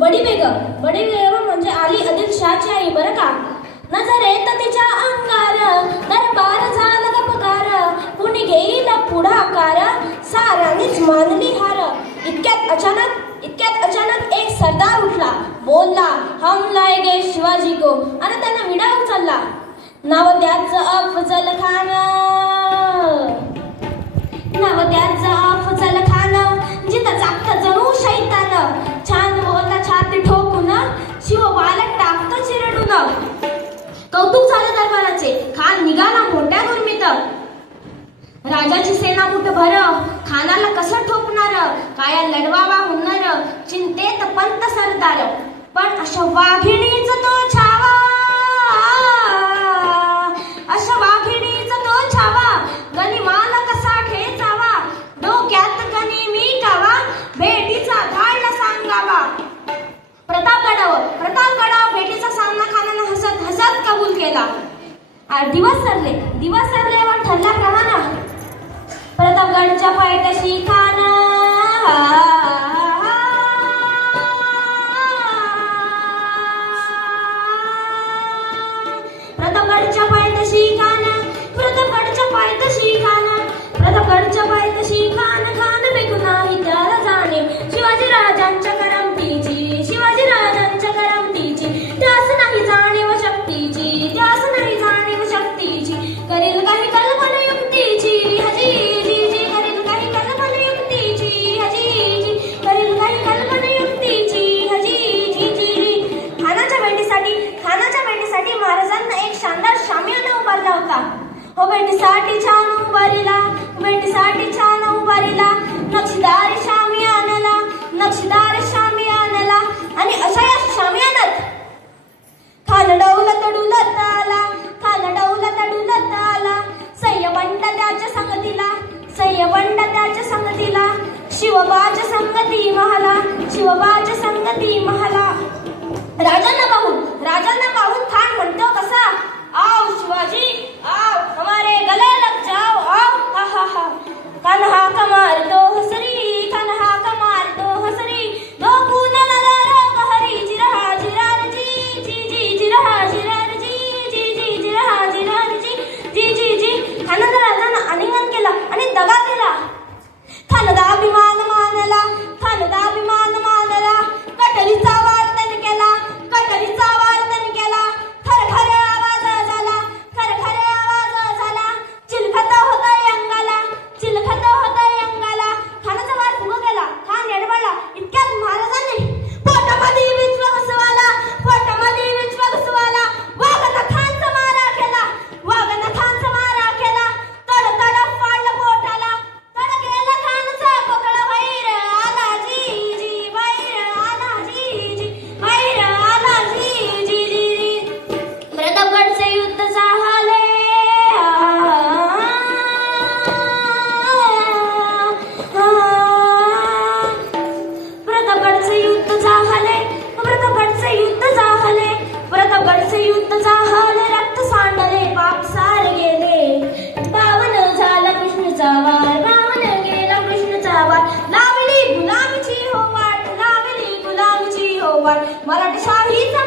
बडी बेगम म्हणजे आली आदिलशाची आई बरं का. नजरेत तिच्या अंगार दरबार झाला गपकार, कुणी घेईल पुढाकार साऱ्यांनीच मानली हार. इतक्यात अचानक एक सरदार उठला, बोलला हम लाएगे शिवाजी को, आणि त्यानं विडा उचलला. नाव त्याचं अफजल खान, जिथं चाकतं जणू शैतान. छान बोलला छाती ठोकून, शिवबाला टाकतं चिरडून. कौतुक झालं दरबाराचे, खान निघाला मोठ्या दुर्मित. राजाची सेना मुठभर, खानाला कसं ठोकणार, काय लढवावा हुनर, चिंतेत पंत सरदार. पण अशा वाघिणीच तो छावा, गनिमाला कसा ठेचावा, डोक्यात गणी मी कावा, भेटीचा धाडला सांगावा. प्रतापगडावर भेटीचा सामना खानाने हसत हसत कबूल केला. दिवस सरलेवर ठरल्याप्रमाणे प्रतापगडच्या पायथ्याशी खान प्रतापगडच्या पायथ्याशी खान बेकू नाही त्याला जाणे. शिवाजीराजांच्या करमतीची त्यास नाही जाणीव शक्तीची, करील काही कल्पना युक्तीची हजी, करील काही कल्पना युक्तीची हजी. खानाच्या भेटीसाठी महाराजांना एक शानदार शामियाना उभारला होता. हो भेटीसाठी छान उभारीला, नक्षीदार शामियानाला. आणि अशा या शामियानात खान डौलत डुलत आला. सय्यबंड त्याच्या संगतीला, शिवबाच्या संगती महाला. राजांना पाहून खान म्हणतो कसा, आओ शिवाजी आओ, हमारे गले लग जाओ, आओ हा हा हा. कान्हा कमार दो हसरी, धोकून नगर कहरी, जिरहा जिरार जी जी. खानानं राजांना आलिंगन केला आणि दगा केला. खानदा अभिमान मानला, कटरीचा वार त्याने केला. खरखरे आवाज झाला, चिलखत होता अंगाला. खानाचा वार उभा केला. खान एडवळला. इतक्यात महाराजांनी पोटामध्ये विश्व घुसवाला. वाघनाथांचा मारा केला. तड फाडलं पोटाला. तड गेला खानचा कोकळा. बाहेर आला जी. प्रतापगडचे युद्ध झाले. रक्त सांडले, पाप सार गेले. पावन झाला कृष्णचा वार. लावली गुलामीची हो वाट, मराठी शाहीचा